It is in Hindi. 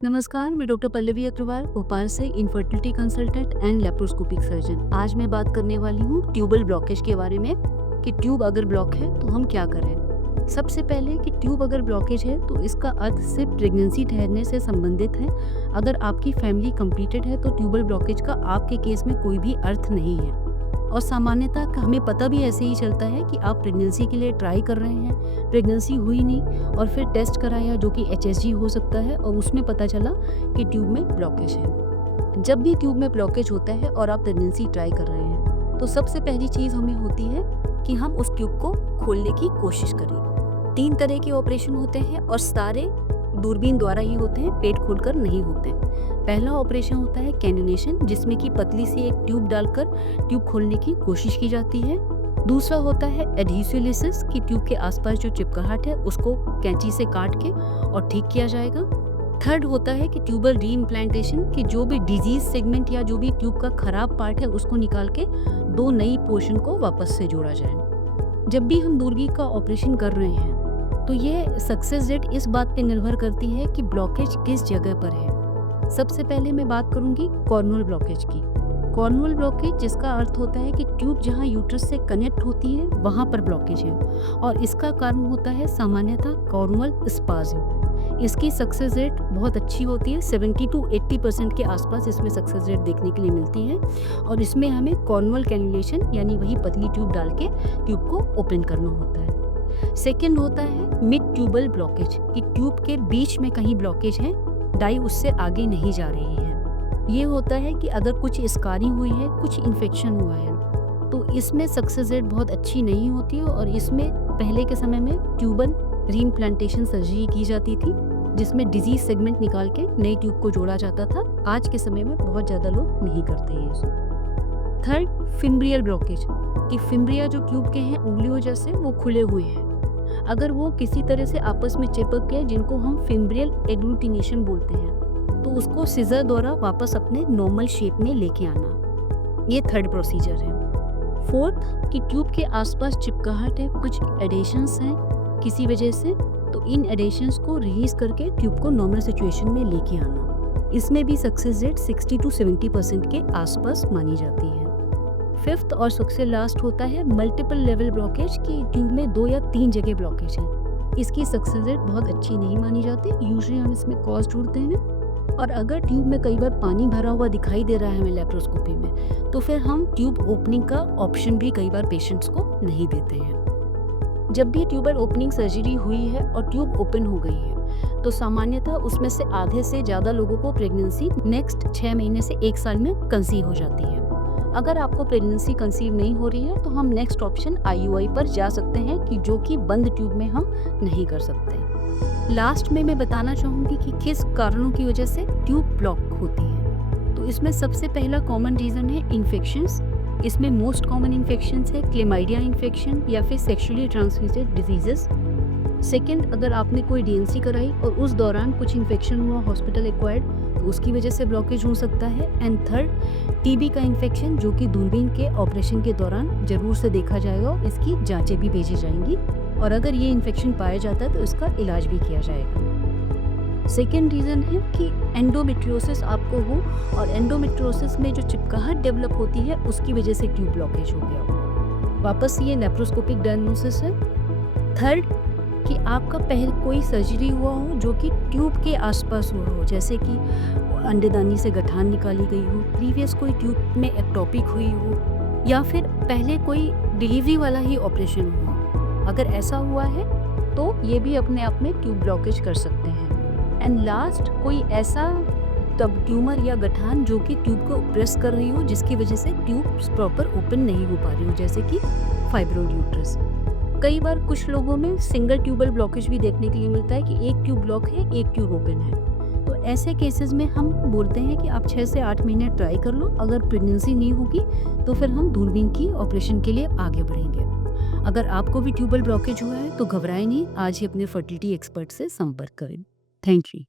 नमस्कार, मैं डॉक्टर पल्लवी अग्रवाल, भोपाल से infertility consultant and laparoscopic surgeon. आज मैं बात करने वाली हूँ ट्यूबल ब्लॉकेज के बारे में कि ट्यूब अगर ब्लॉक है तो हम क्या करें। सबसे पहले कि ट्यूब अगर ब्लॉकेज है तो इसका अर्थ सिर्फ प्रेगनेंसी ठहरने से संबंधित है। अगर आपकी फैमिली कंप्लीटेड है तो ट्यूबल ब्लॉकेज का आपके केस में कोई भी अर्थ नहीं है। और सामान्यतः हमें पता भी ऐसे ही चलता है कि आप प्रेगनेंसी के लिए ट्राई कर रहे हैं, प्रेगनेंसी हुई नहीं और फिर टेस्ट कराया जो कि एचएसजी हो सकता है और उसमें पता चला कि ट्यूब में ब्लॉकेज है। जब भी ट्यूब में ब्लॉकेज होता है और आप प्रेगनेंसी ट्राई कर रहे हैं तो सबसे पहली चीज़ हमें होती है कि हम उस ट्यूब को खोलने की कोशिश करें। 3 तरह के ऑपरेशन होते हैं और सारे दूरबीन द्वारा ही होते हैं, पेट खोलकर नहीं होते। पहला ऑपरेशन होता है कैन्युलेशन, जिसमें कि पतली सी एक ट्यूब डालकर ट्यूब खोलने की कोशिश की जाती है। दूसरा होता है एडहेसिवलिसिस कि ट्यूब के आसपास जो चिपकाहट है उसको कैंची से काट के और ठीक किया जाएगा। थर्ड होता है कि ट्यूबल रीइम्प्लांटेशन कि जो भी डिजीज सेगमेंट या जो भी ट्यूब का खराब पार्ट है उसको निकाल के 2 नई पोर्शन को वापस से जोड़ा जाए। जब भी हम दूरबीन का ऑपरेशन कर रहे हैं तो ये सक्सेस रेट इस बात पे निर्भर करती है कि ब्लॉकेज किस जगह पर है। सबसे पहले मैं बात करूंगी कॉर्नुअल ब्लॉकेज की। कॉर्नुअल ब्लॉकेज जिसका अर्थ होता है कि ट्यूब जहां यूट्रस से कनेक्ट होती है वहां पर ब्लॉकेज है और इसका कारण होता है सामान्यतः कॉर्नुअल स्पाज्म। इसकी सक्सेस रेट बहुत अच्छी होती है, 70 to 80% के आसपास इसमें सक्सेस रेट देखने के लिए मिलती है और इसमें हमें कॉर्नुअल कैन्युलेशन यानी वही पतली ट्यूब डाल के ट्यूब को ओपन करना होता है। सेकेंड होता है मिड ट्यूबल ब्लॉकेज कि ट्यूब के बीच में कहीं ब्लॉकेज है, डाई उससे आगे नहीं जा रही है। ये होता है कि अगर कुछ स्कारिंग हुई है, कुछ इन्फेक्शन हुआ है तो इसमें सक्सेस रेट बहुत अच्छी नहीं होती है और इसमें पहले के समय में ट्यूबल रीइम्प्लांटेशन सर्जरी की जाती थी जिसमें डिजीज सेगमेंट निकाल के नई ट्यूब को जोड़ा जाता था। आज के समय में बहुत ज़्यादा लोग नहीं करते हैं इसको। थर्ड फिम्ब्रियल ब्लॉकेज कि फिम्ब्रिया जो ट्यूब के हैं उंगलियों जैसे वो खुले हुए हैं, अगर वो किसी तरह से आपस में चिपक गए जिनको हम फिम्ब्रियल एग्लूटिनेशन बोलते हैं तो उसको सिजर द्वारा वापस अपने नॉर्मल शेप में लेके आना। ये थर्ड प्रोसीजर है। फोर्थ कि ट्यूब के आसपास चिपकाहट है, कुछ एडेशंस हैं किसी वजह से, तो इन एडेशंस को रिलीज करके ट्यूब को नॉर्मल सिचुएशन में लेके आना। इसमें भी सक्सेस रेट 60 to 70% के आसपास मानी जाती है। फिफ्थ और सबसे लास्ट होता है मल्टीपल लेवल ब्लॉकेज की ट्यूब में 2 या 3 जगह ब्लॉकेज है। इसकी सक्सेस रेट बहुत अच्छी नहीं मानी जाती, यूजुअली हम इसमें कॉज ढूंढते हैं और अगर ट्यूब में कई बार पानी भरा हुआ दिखाई दे रहा है हमें लेप्रोस्कोपी में तो फिर हम ट्यूब ओपनिंग का ऑप्शन भी कई बार पेशेंट्स को नहीं देते हैं। जब भी ट्यूबल ओपनिंग सर्जरी हुई है और ट्यूब ओपन हो गई है तो सामान्यतः उसमें से आधे से ज़्यादा लोगों को प्रेगनेंसी नेक्स्ट 6 महीने से 1 साल में कंसीव हो जाती है। अगर आपको प्रेगनेंसी कंसीव नहीं हो रही है तो हम नेक्स्ट ऑप्शन आईयूआई पर जा सकते हैं कि जो कि बंद ट्यूब में हम नहीं कर सकते। लास्ट में मैं बताना चाहूँगी कि किस कारणों की वजह से ट्यूब ब्लॉक होती है। तो इसमें सबसे पहला कॉमन रीज़न है इन्फेक्शंस। इसमें मोस्ट कॉमन इन्फेक्शंस है क्लेमाइडिया इन्फेक्शन या फिर सेक्सुअली ट्रांसमिटेड डिजीजेस। सेकेंड, अगर आपने कोई डीएनसी कराई और उस दौरान कुछ इन्फेक्शन हुआ हॉस्पिटल एक्वायर्ड तो उसकी वजह से ब्लॉकेज हो सकता है। एंड थर्ड, टीबी का इन्फेक्शन जो कि दूरबीन के ऑपरेशन के दौरान जरूर से देखा जाएगा और इसकी जांचें भी भेजी जाएंगी और अगर ये इन्फेक्शन पाया जाता है तो इसका इलाज भी किया जाएगा। सेकेंड रीज़न है कि एंडोमेट्रियोसिस आपको हो और एंडोमेट्रियोसिस में जो चिपकाहट डेवलप होती है उसकी वजह से ट्यूब ब्लॉकेज हो गया हो। वापस ये लेप्रोस्कोपिक डायग्नोसिस है। थर्ड कि आपका पहले कोई सर्जरी हुआ हो जो कि ट्यूब के आसपास हुआ हो, जैसे कि अंडेदानी से गठान निकाली गई हो, प्रीवियस कोई ट्यूब में एक्टोपिक हुई हो या फिर पहले कोई डिलीवरी वाला ही ऑपरेशन हुआ। अगर ऐसा हुआ है तो ये भी अपने आप में ट्यूब ब्लॉकेज कर सकते हैं। एंड लास्ट, कोई ऐसा तब ट्यूमर या गठान जो कि ट्यूब को प्रेस कर रही हो जिसकी वजह से ट्यूब प्रॉपर ओपन नहीं हो पा रही हो, जैसे कि फाइब्रोइड यूट्रस। कई बार कुछ लोगों में सिंगल ट्यूबल ब्लॉकेज भी देखने के लिए मिलता है कि एक ट्यूब ब्लॉक है, एक ट्यूब ओपन है। तो ऐसे केसेस में हम बोलते हैं कि आप 6 से 8 महीने ट्राई कर लो, अगर प्रेगनेंसी नहीं होगी तो फिर हम दूरबीन की ऑपरेशन के लिए आगे बढ़ेंगे। अगर आपको भी ट्यूबल ब्लॉकेज हुआ है तो घबराएं नहीं, आज ही अपने फर्टिलिटी एक्सपर्ट से संपर्क करें। Thank you.